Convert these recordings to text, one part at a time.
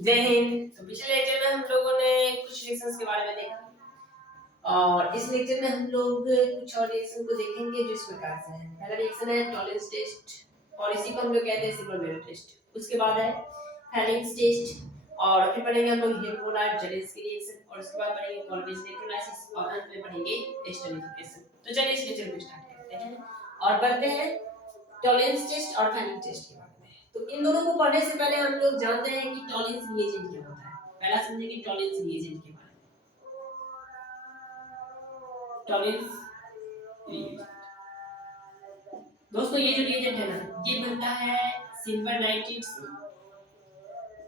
जय हिंद। तो पिछले लेक्चर में हम लोगों ने कुछ रिएक्शंस के बारे में देखा और इस लेक्चर में हम लोग कुछ और रिएक्शन को देखेंगे जो इस प्रकार से है। पहला रिएक्शन है टॉलरेंस टेस्ट और इसी को हम लोग कहते हैं सिल्वर टेस्ट। उसके बाद है फैरिंग्स टेस्ट और फिर पढ़ेंगे हम लोग हेल्महोल्ट्ज जेलेंस्की रिएक्शन और उसके बाद पढ़ेंगे कॉल्विज इलेक्ट्रोलाइसिस और अंत में पढ़ेंगे एस्टरिफिकेशन। तो चलिए इस लेक्चर को स्टार्ट करते हैं और पढ़ते हैं टॉलरेंस टेस्ट और फैरिंग्स टेस्ट के बारे में। तो इन दोनों को पढ़ने से पहले हम लोग जानते हैं कि टॉलरेंस रिएजेंट क्या होता है। पहला समझेंगे टॉलरेंस रिएजेंट के बारे में। टॉलरेंस रिएजेंट दोस्तों, ये जो रिएजेंट है ना, ये बनता है सिल्वर नाइट्रेट से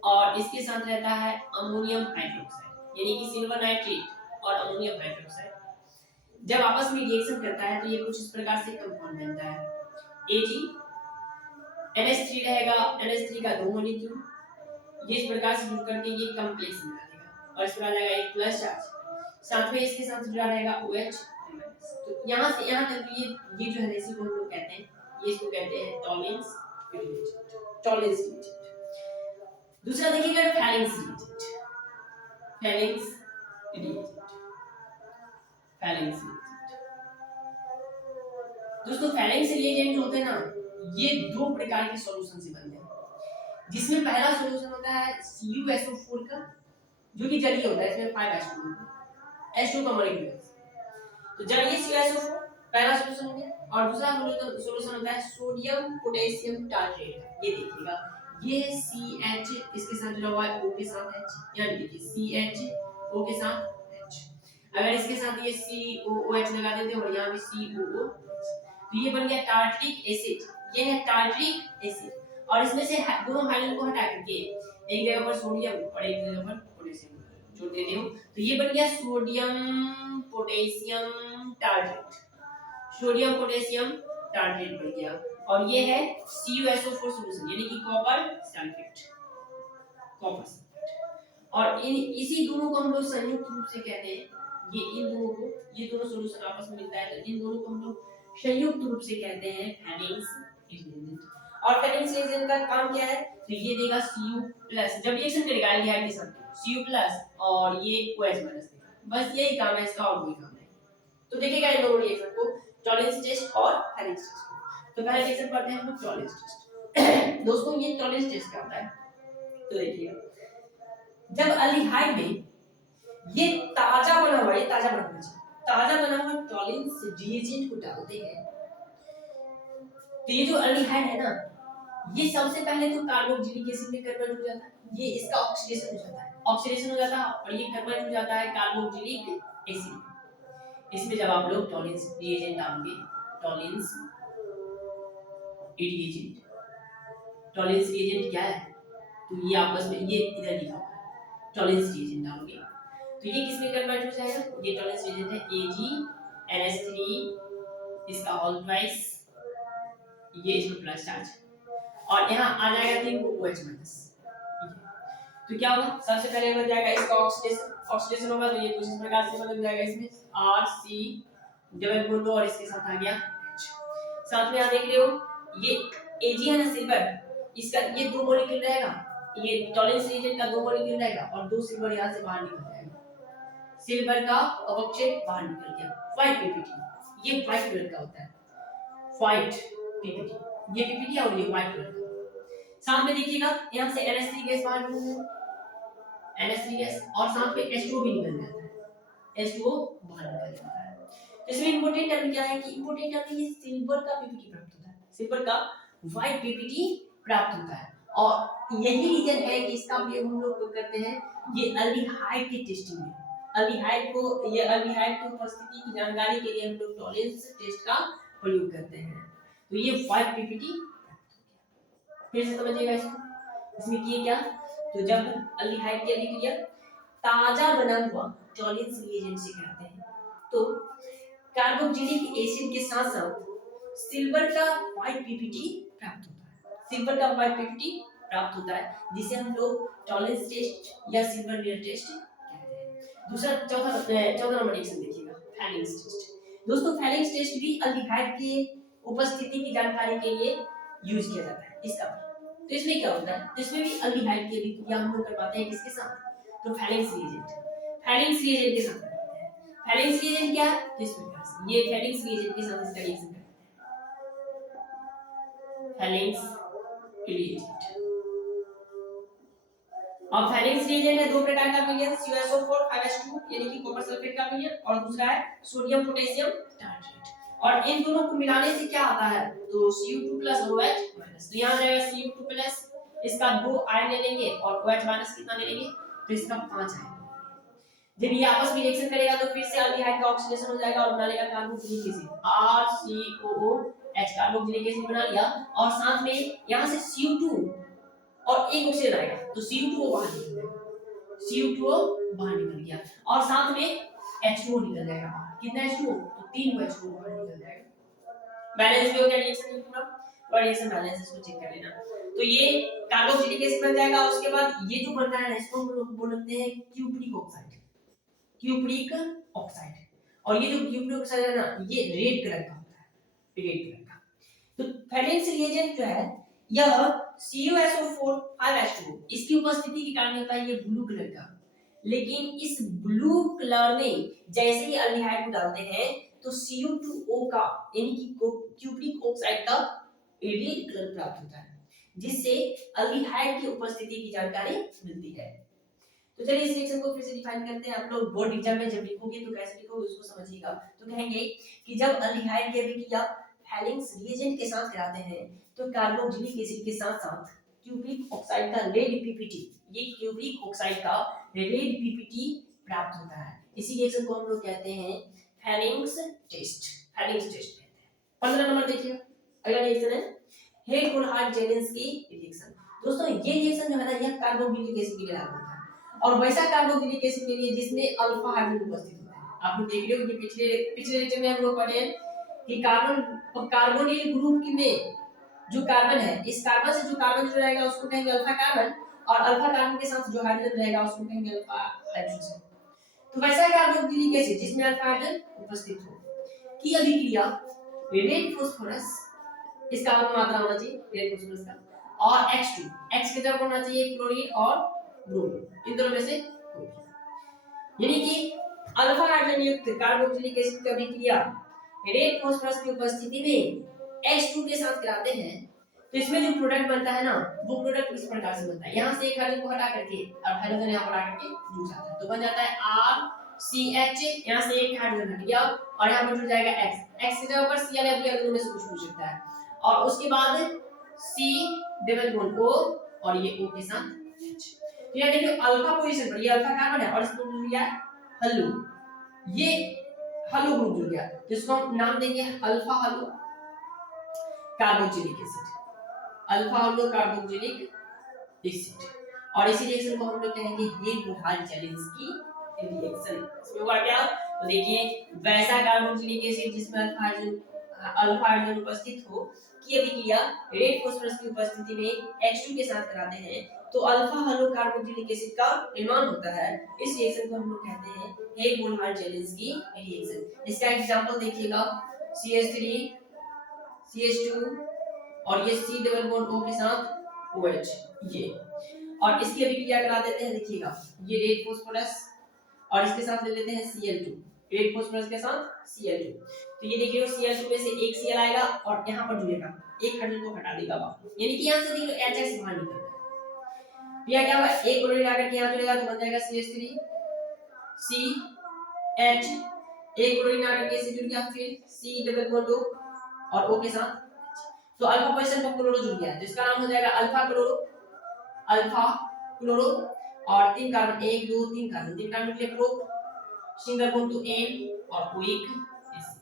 और इसके साथ रहता है अमोनियम हाइड्रोक्साइड, यानी कि सिल्वर नाइट्रेट और अमोनियम हाइड्रोक्साइड जब आपस में रिएक्शन करता है तो ये कुछ इस प्रकार से कंपाउंड बनता है। Ag NH3 रहेगा, NH3 का दो मॉलिक्यूल ये इस प्रकार से जुड़ करके ये कॉम्प्लेक्स बना देगा और इसके बाद आएगा एक प्लस चार्ज, साथ में इसके साथ जुड़ा रहेगा OH। तो यहाँ से यहाँ तक ये जो है इसी को हम लोग कहते हैं, ये इसको कहते हैं टॉलरेंस रिएजेंट। Tolerance reagent. दूसरा देखिएगा फैरिंग्स रिएजेंट। फैरिंग्स रिएजेंट। फैरिंग्स रिएजेंट दोस्तों, फैरिंग्स रिएजेंट जो होते हैं ना, ये दो प्रकार के सॉल्यूशन से बनते हैं, जिसमें पहला सॉल्यूशन होता है CuSO4 का जो कि जलीय होता है, इसमें 5H2 H2 का मॉलिक्यूल। तो जलीय CuSO4 पहला सॉल्यूशन हो गया और दूसरा सॉल्यूशन होता है सोडियम पोटेशियम टार्ट्रेट। ये देखिएगा, ये CH इसके साथ जुड़ा हुआ है O के साथ H, यानी देखिए CHO के साथ H। अगर इसके साथ ये COOH लगा देते और यहाँ भी COO, तो ये बन गया टार्ट्रिक एसिड। ये है टार्ट्रिक एसिड और इसमें से दोनों हाइड्रोजन को हटा करके एक जगह पर सोडियम और एक जगह पर पोटेशियम जोड़ देते हो, तो ये बन गया sodium potassium tartrate. Sodium potassium tartrate बन गया और ये है CuSO4 सॉल्यूशन, यानी कि कॉपर सल्फेट। कॉपर सल्फेट और इसी दोनों को हम लोग संयुक्त रूप से कहते हैं, ये दोनों सॉल्यूशन आपस में मिलता है तो इन दोनों को हम लोग संयुक्त रूप से कहते हैं फैरिंग्स रिएजेंट। और फैरिंग्स रिएजेंट का काम क्या है, तो ये देगा Cu+ जब रिएक्शन करेगा एल्डिहाइड के साथ Cu+ और ये OH- देगा, बस यही काम है इसका और कोई काम नहीं। तो देखिएगा इन दोनों रिएक्शन को, टॉलरेंस टेस्ट और फैरिंग्स टेस्ट को। तो पहले रिएक्शन पढ़ते हैं हम लोग टॉलरेंस टेस्ट। दोस्तों, ये टॉलरेंस टेस्ट क्या होता है, तो देखिएगा जब एल्डिहाइड में ये ताजा बना हुआ टॉलरेंस रिएजेंट को डालते हैं, तो ये जो एल्डिहाइड है ना, ये सबसे पहले तो कार्बोक्सिलिक एसिड में कन्वर्ट हो जाता है, ये इसका ऑक्सीडेशन हो जाता है और ये कन्वर्ट हो जाता है कार्बोक्सिलिक एसिड। इसमें जब आप लोग टॉलरेंस रिएजेंट डालोगे, टॉलरेंस रिएजेंट क्या है, तो ये आपस में ये इधर लिखा हुआ है, टॉलरेंस रिएजेंट डालोगे तो ये किसमें कन्वर्ट हो जाएगा, ये टॉलरेंस रिएजेंट है AgNH3 इसका होल ट्वाइस, ये इसमें प्लस चार्ज और यहाँ आ जाएगा 3 को OH-। तो क्या होगा, सबसे पहले बन जाएगा इसका ऑक्सीडेशन होगा तो ये कुछ इस प्रकार से बदल जाएगा, इसमें RC डबल बॉन्ड और इसके साथ आ गया H। साथ में आप देख रहे हो ये Ag है ना सिल्वर, इसका ये दो मॉलिक्यूल रहेगा, ये टॉलरेंस रिएजेंट का दो मॉलिक्यूल रहेगा और दो सिल्वर यहाँ से बाहर निकल जाएगा। सिल्वर का ऑब्जेक्ट बाहर निकल गया, व्हाइट पीपीटी, ये व्हाइट कलर का होता है, व्हाइट पीपीटी, ये पीपीटी और ये व्हाइट कलर का। साथ में देखिएगा यहाँ से NH3 गैस बाहर निकल जाएगा, NH3 गैस और साथ में H2O भी निकल जाता है, H2O बाहर निकल जाता है। तो इसमें इंपॉर्टेंट टर्म क्या है कि इंपॉर्टेंट टर्म ये सिल्वर का पीपीटी प्राप्त होता है, सिल्वर का व्हाइट पीपीटी प्राप्त होता है और यही रीजन है कि इसका प्रयोग हम लोग करते हैं ये एल्डिहाइड की टेस्टिंग में। एल्डिहाइड की उपस्थिति की जानकारी के लिए हम लोग टॉलरेंस टेस्ट का प्रयोग करते हैं। तो ये व्हाइट पीपीटी फिर से समझिएगा इसको, इसमें किए क्या, तो जब एल्डिहाइड की अभिक्रिया ताजा बना हुआ टॉलरेंस रिएजेंट से कराते हैं तो कार्बोक्सिलिक एसिड के साथ साथ सिल्वर का व्हाइट पीपीटी प्राप्त होता है, जिसे हम लोग टॉलरेंस टेस्ट या सिल्वर लेयर टेस्ट कहते हैं। दूसरा चौथा नंबर रिएक्शन देखिएगा, फैरिंग्स टेस्ट। दोस्तों, फैरिंग्स टेस्ट भी एल्डिहाइड की उपस्थिति की जानकारी के लिए यूज किया जाता है। इसका तो इसमें क्या होता है, तो इसमें भी अल्डिहाइड की अभिक्रिया हम लोग करवाते हैं किसके साथ, तो फैलेंक्स रिएजेंट के साथ करवाते हैं। फैलेंक्स रिएजेंट क्या है, तो इस प्रकार से ये फैलेंक्स रिएजेंट के साथ इसका रिएक्शन करते हैं, फैलेंक्स रिएजेंट। अब फैलेंक्स रिएजेंट है दो प्रकार का मिलियन, CuSO4 5H2 यानी कि कॉपर सल्फेट का मिलियन, और दूसरा है सोडियम पोटेशियम टारट्रेट। और इन दोनों को मिलाने से क्या आता है, तो Cu2 OH माइनस, तो यहां रहेगा Cu2 इसका 2 आयन ले लेंगे और OH माइनस कितना ले लेंगे, तो इसका 5 आयन। जब ये आपस में रिएक्शन करेगा तो फिर से अल्डिहाइड का ऑक्सीडेशन हो जाएगा और बना लेगा carboxylic acid, RCOOH carboxylic acid बना लिया, और साथ में यहां से Cu2 और एक ऑक्सीजन आएगा तो Cu2O बाहर निकल जाएगा, Cu2O बाहर निकल गया, और साथ में H2O निकल जाएगा बाहर। कितना H2O, तो 3 H2O बाहर निकल जाएगा। बैलेंस भी हो गया रिएक्शन में पूरा, और रिएक्शन बैलेंस इसको चेक कर लेना। तो ये कार्बोक्सिलिक एसिड बन जाएगा। उसके बाद ये जो बन रहा है इसको हम लोग बोलते हैं क्यूप्रिक ऑक्साइड, क्यूप्रिक ऑक्साइड। और ये जो क्यूप्रिक ऑक्साइड है ना, ये रेड कलर का होता है, रेड कलर का। तो फैलेंक्स रिएजेंट जो है यह CuSO4 5H2O इसकी उपस्थिति के कारण होता है ये ब्लू कलर का। लेकिन इस ब्लू कलर में जैसे ही अल्डिहाइड को डालते हैं तो Cu2O का यानी कि क्यूप्रिक ऑक्साइड का रेड कलर प्राप्त होता है, जिससे अल्डिहाइड की उपस्थिति की जानकारी मिलती है। तो चलिए इस रिएक्शन को फिर से डिफाइन करते हैं। आप लोग बोर्ड एग्जाम में जब लिखोगे तो कैसे लिखोगे उसको समझिएगा। तो कहेंगे कि जब अल्डिहाइड की अभिक्रिया फैलेंक्स रिएजेंट के साथ कराते हैं तो कार्बोक्सिलिक एसिड के साथ साथ क्यूप्रिक ऑक्साइड का रेड पीपीटी, ये क्यूप्रिक ऑक्साइड का रेड पीपीटी प्राप्त होता है। इसी रिएक्शन को हम लोग कहते हैं फैलेंक्स टेस्ट, फैलेंक्स टेस्ट कहते हैं। 15 नंबर देखिए, अगला रिएक्शन है हेड-कोल्हार्ट-जेलेंस्की रिएक्शन। दोस्तों ये रिएक्शन जो है ना, यह कार्बोक्सिलिक एसिड के लिए लागू होता है, और वैसा कार्बोक्सिलिक एसिड के लिए जिसमें अल्फा हाइड्रोजन उपस्थित होता है। आप लोग देख रहे हो कि पिछले लेक्चर में हम लोग पढ़े कि कार्बोनिल ग्रुप में जो कार्बन है, इस कार्बन से जो कार्बन जुड़ेगा उसको कहेंगे अल्फा कार्बन, और अल्फा कार्बन के साथ जो हाइड्रोजन रहेगा उसको कहेंगे अल्फा हाइड्रोजन। तो वैसा कार्बोक्सिलिक एसिड जिसमें अल्फा हाइड्रोजन उपस्थित हो की अभिक्रिया रेड फास्फोरस, इसका मात्रा होना चाहिए रेड फास्फोरस का, और H2 X की तरफ होना चाहिए क्लोरीन और ब्रोमीन, इन दोनों में से यानी कि अल्फा हाइड्रोजन युक्त कार्बोक्सिलिक एसिड की अभिक्रिया रेड फास्फोरस की उपस्थिति में H2 के साथ कराते हैं तो इसमें जो प्रोडक्ट बनता है ना, वो प्रोडक्ट इस प्रकार से बनता है। यहाँ से एक हाइड्रोजन को हटा करके और हाइड्रोजन यहाँ पर हटा करके जुड़ जाता है तो बन जाता है RCH, यहाँ से एक हाइड्रोजन हट गया और यहाँ पर जुड़ जाएगा X की जगह पर Cl या Br दोनों में से कुछ पूछ सकता है, और उसके बाद C डबल बॉन्ड O और ये O के साथ H। तो यहाँ देखिए अल्फा पोजीशन पर ये अल्फा कार्बन है और इसको जुड़ गया हल्लू, ये हल्लू ग्रुप जुड़ गया जिसको हम नाम देंगे alpha halo carboxylic acid, alpha halo carboxylic acid. और इसी रिएक्शन को हम लोग कहेंगे हेड-कोल्हार्ट-जेलेंस्की रिएक्शन। इसमें हुआ क्या, तो देखिए वैसा कार्बोक्सिलिक एसिड जिसमें अल्फा हाइड्रोजन उपस्थित हो की अभिक्रिया रेड फास्फोरस की उपस्थिति में H2 के साथ कराते हैं तो अल्फा हल्लू कार्बोक्सिलिक एसिड का निर्माण होता है। इस रिएक्शन को हम लोग कहते हैं हेड-कोल्हार्ट-जेलेंस्की रिएक्शन। इसका एग्जांपल देखिएगा CH3 CH2 और ये C डबल बॉन्ड O के साथ OH, ये और इसकी अभिक्रिया करा देते हैं। देखिएगा ये रेड फास्फोरस और इसके साथ ले लेते हैं Cl2, रेड फास्फोरस के साथ Cl2। तो ये देखिए Cl2 में से एक Cl आएगा और यहाँ पर जुड़ेगा, एक हाइड्रोजन को हटा देगा बाहर, यानी कि यहाँ से देखिए HX बाहर निकल रहा है। यह क्या होगा, एक क्लोरीन आकर के यहाँ जुड़ेगा तो बन जाएगा CH3 CH, एक क्लोरीन आकर के से जुड़ गया फिर C डबल बॉन्ड O और O के साथ, तो अल्फा पोजीशन पर क्लोरो जुड़ गया है जिसका नाम हो जाएगा अल्फा क्लोरो और 3 कार्बन 1 2 3 कार्बन, 3 कार्बन के लिए प्रो सिंगल बॉन्ड तो N और ओइक एसिड,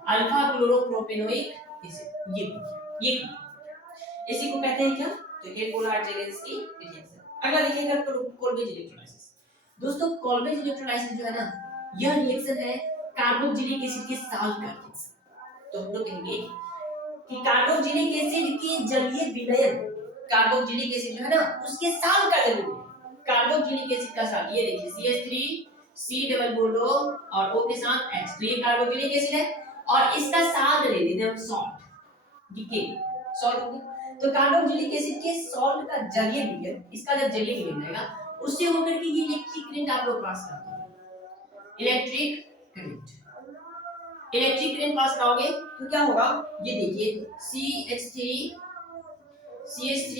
अल्फा क्लोरोप्रोपेनोइक एसिड, ये इसी को कहते हैं क्या, तो हेड-कोल्हार्ट-जेलेंस्की रिएक्शन। अगला देखिएगा कोल्बेज इलेक्ट्रोलाइसिस। दोस्तों कोल्बेज इलेक्ट्रोलाइसिस जो है ना, यह रिएक्शन है कार्बोक्सिलिक एसिड के साल्ट का रिएक्शन। तो हम लोग कहेंगे कि कार्बोक्सिलिक एसिड के जलीय विलयन, कार्बोक्सिलिक एसिड जो है ना उसके साल्ट का जलीय, कार्बोक्सिलिक एसिड का साल्ट, ये देखिए CH3 C double bond O और O के साथ H, तो ये कार्बोक्सिलिक एसिड है और इसका साल्ट ले लेते हैं हम सॉल्ट, डीके सॉल्ट हो गया। तो कार्बोक्सिलिक एसिड के सॉल्ट का जलीय विलयन, इसका जब जलीय विलयन रहेगा उससे होकर के ये इलेक्ट्रिक करंट आप लोग पास करते हैं, electric current. Electric current pass कराओगे तो क्या होगा, ये देखिए CH3 CH3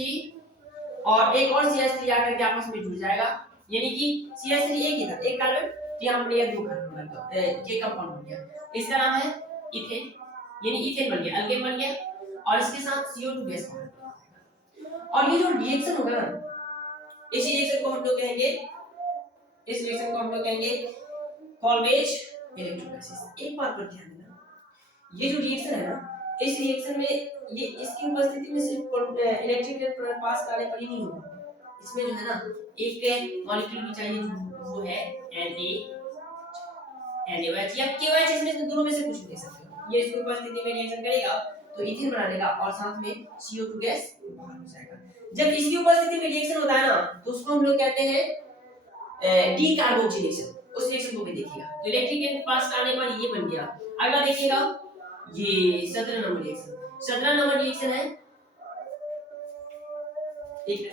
और एक और CH3 आकर के आपस में जुड़ जाएगा, यानी कि CH3 एक ही था, एक कार्बन, तो यहां पर ये दो कार्बन बन गया, ये कंपाउंड बन गया, इसका नाम है इथेन, यानी इथेन बन गया, अल्केन बन गया, और इसके साथ CO2 गैस बन गया। और ये जो रिएक्शन होगा ना, इस रिएक्शन को हम लोग कहेंगे, इस रिएक्शन को हम लोग कहेंगे कॉल्वेज इलेक्ट्रोलाइसिस। एक बात पर ध्यान देना, ये जो रिएक्शन है ना, इस रिएक्शन में ये इसकी उपस्थिति में सिर्फ इलेक्ट्रिक करंट पास कराने पर ही नहीं होगा, इसमें जो है ना एक मॉलिक्यूल भी चाहिए, वो है NaOH या KOH, इसमें से दोनों में से कुछ भी दे सकते हो। ये इसकी उपस्थिति में रिएक्शन करेगा तो इथेन बना लेगा और साथ में CO2 गैस बाहर हो जाएगा। जब इसकी उपस्थिति में रिएक्शन होता है ना तो उसको हम लोग कहते हैं डीकार्बोक्सिलेशन, उस रिएक्शन को भी देखिएगा। तो इलेक्ट्रिक करंट पास कराने पर ये बन गया। अगला देखिएगा, ये 17 नंबर रिएक्शन, 17 नंबर रिएक्शन है, एक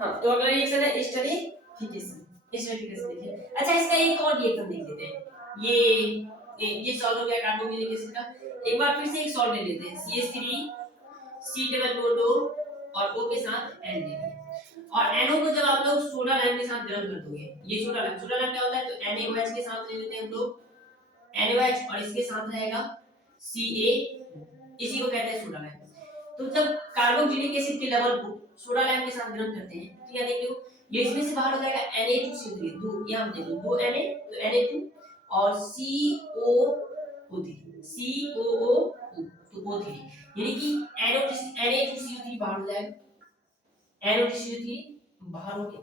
हाँ, तो अगला रिएक्शन है एस्टरीफिकेशन। एस्टरीफिकेशन देखिए, अच्छा इसका एक और रिएक्शन देख लेते हैं। ये सॉल्व हो गया कार्बोक्सिलिक एसिड का। एक बार फिर से एक सॉल्ट ले लेते हैं, CH3 C double bond O और O के साथ N ले लिए। और NO को जब आप लोग सोडा लाइम के साथ गर्म कर दोगे, ये सोडा लाइम क्या होता है, तो NaOH के साथ ले लेते हैं हम लोग NaOH, और इसके साथ रहेगा Ca, इसी को कहते हैं सोडा लाइम। तो जब कार्बोक्सिलिक एसिड के लेवल को सोडा लाइम के साथ गर्म करते हैं तो क्या देख लो, ये इसमें से बाहर हो जाएगा Na2CO3, दो यहां हम दे दो, दो Na तो Na2 और COO तो O3, यानी कि Na2CO3 बाहर हो जाएगा, Na2CO3 बाहर हो गया,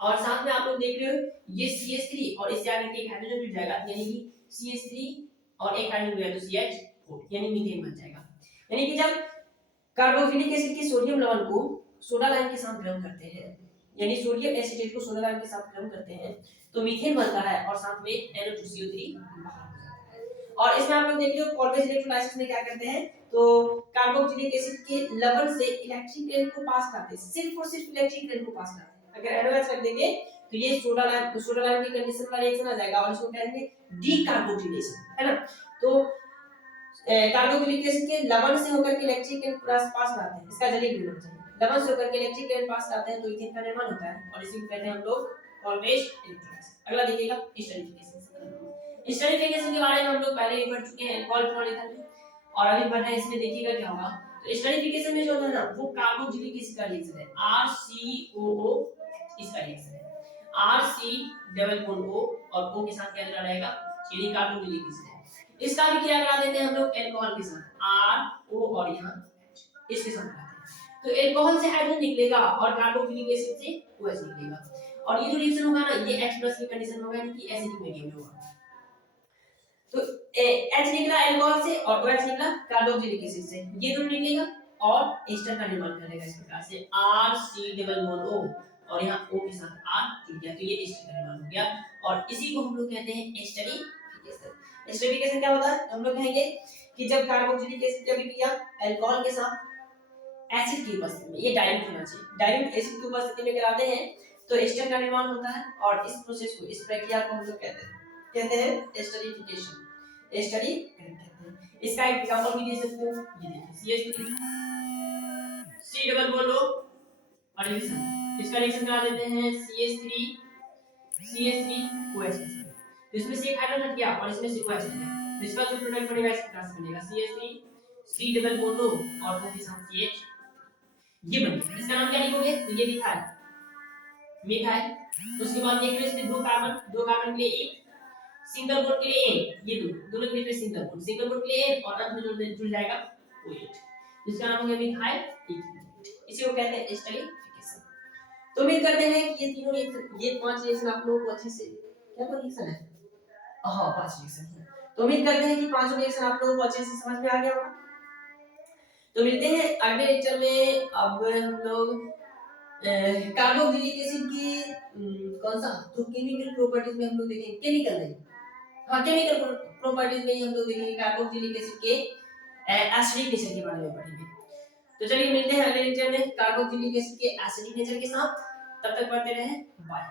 और साथ में आप लोग देख रहे हो ये CH3 और इससे आगे एक हाइड्रोजन जुड़ जाएगा, यानी कि CH3 और एक हाइड्रोजन जुड़ा तो CH4, यानी मीथेन बन जाएगा। यानी कि जब कार्बोक्सिलिक एसिड के सोडियम लवण को सोडा लाइम के साथ गर्म करते हैं, यानी सोडियम एसिटेट को सोडा लाइम के साथ गर्म करते हैं तो मीथेन बनता है और साथ में NO2CO3 बाहर हो जाता है। और इसमें आप लोग देख लो कॉल्वेज इलेक्ट्रोलाइसिस में क्या करते हैं, तो कार्बोक्सिलिक एसिड के लवण से इलेक्ट्रिक करंट को पास करते हैं, सिर्फ और सिर्फ इलेक्ट्रिक करंट को पास करते हैं। अगर NaOH रख देंगे तो ये सोडा लाइम की कंडीशन वाला रिएक्शन आ जाएगा और इसको कहेंगे डीकार्बोक्सिलेशन, है ना। तो कार्बोक्सिलिक एसिड के लवण से होकर के इलेक्ट्रिक करंट पास कराते हैं, इसका जलीय विलयन होता है, लवण से होकर के इलेक्ट्रिक करंट पास कराते हैं तो इथेन का निर्माण होता है और इसी को कहते हैं हम लोग कॉल्वेज इलेक्ट्रोलाइसिस। अगला देखिएगा एस्टरीफिकेशन। एस्टरीफिकेशन के बारे में हम लोग पहले ही पढ़ चुके हैं अल्कोहल फेनोलिथर में, और अभी पढ़ रहे हैं, इसमें देखिएगा क्या होगा। तो एस्टरीफिकेशन में जो होता है ना वो कार्बोक्सिलिक एसिड का रिएक्शन है, RCOO इसका रिएक्शन है, RC डबल बॉन्ड O और O के साथ क्या जुड़ा रहेगा, यानी कार्बोक्सिलिक एसिड है। इसका भी क्या करा देते हैं हम लोग अल्कोहल के साथ, R O और यहाँ इसके साथ कराते हैं, तो अल्कोहल से हाइड्रोजन निकलेगा और कार्बोक्सिलिक एसिड से OH निकलेगा, और ये जो रिएक्शन होगा ना ये H+ की कंडीशन होगा, यानी कि एसिडिक मीडियम में होगा। तो H निकला अल्कोहल से और OH निकला कार्बोक्सिलिक एसिड से, ये दोनों निकलेगा और एस्टर का निर्माण करेगा इस प्रकार से, RC डबल बॉन्ड O और यहाँ O के साथ R जुड़ गया, तो ये एस्टर का निर्माण हो गया, और इसी को हम लोग कहते हैं एस्टरीफिकेशन। एस्टरीफिकेशन क्या होता है, हम लोग कहेंगे कि जब कार्बोक्सिलिक एसिड की अभिक्रिया अल्कोहल के साथ एसिड की उपस्थिति में, ये डाइल्यूट होना चाहिए, डाइल्यूट एसिड की उपस्थिति में कराते हैं तो एस्टर का निर्माण होता है, और इस प्रोसेस को, इस प्रक्रिया को हम लोग कहते हैं एस्टरीफिकेशन, एस्टरी कहते हैं। इसका एक एग्जांपल भी दे सकते हो, ये देखिए CH3 C double bond O और इसका रिएक्शन करा देते हैं CH3 OH के साथ, तो इसमें से एक हाइड्रोजन हट गया और इसमें से OH हट गया, तो इसका जो प्रोडक्ट बनेगा इस प्रकार से बनेगा CH3 C double bond O और O के साथ CH, ये बन गया। इसका नाम क्या लिखोगे, तो ये मिथाइल। उसके बाद देख लो इसमें दो कार्बन के लिए एक, सिंगल बॉन्ड के लिए एन, ये दोनों के लिए सिंगल बॉन्ड के लिए एन और अंत में जुड़ जाएगा OH, इसका नाम हो गया मिथाइल ईथर, इसी को कहते हैं एस्टरीफिकेशन। तो उम्मीद करते हैं कि ये तीनों ये पांच रिएक्शन आप लोगों को अच्छे से, क्या रिएक्शन है, हां पांच रिएक्शन है, तो उम्मीद करते हैं कि पांचों रिएक्शन आप लोगों को अच्छे से समझ में आ गया होगा। तो मिलते हैं अगले लेक्चर में। अब हम लोग कार्बोक्सिलिक एसिड की कौन सा, तो केमिकल प्रॉपर्टीज में हम लोग देखेंगे, केमिकल नहीं, हाँ केमिकल प्रॉपर्टीज में ही हम लोग देखेंगे कार्बोक्सिलिक एसिड के एसिडिक नेचर के बारे में पढ़ेंगे। तो चलिए मिलते हैं अगले लेक्चर में कार्बोक्सिलिक एसिड के एसिडिक नेचर के साथ। तब तक पढ़ते रहें, बाय।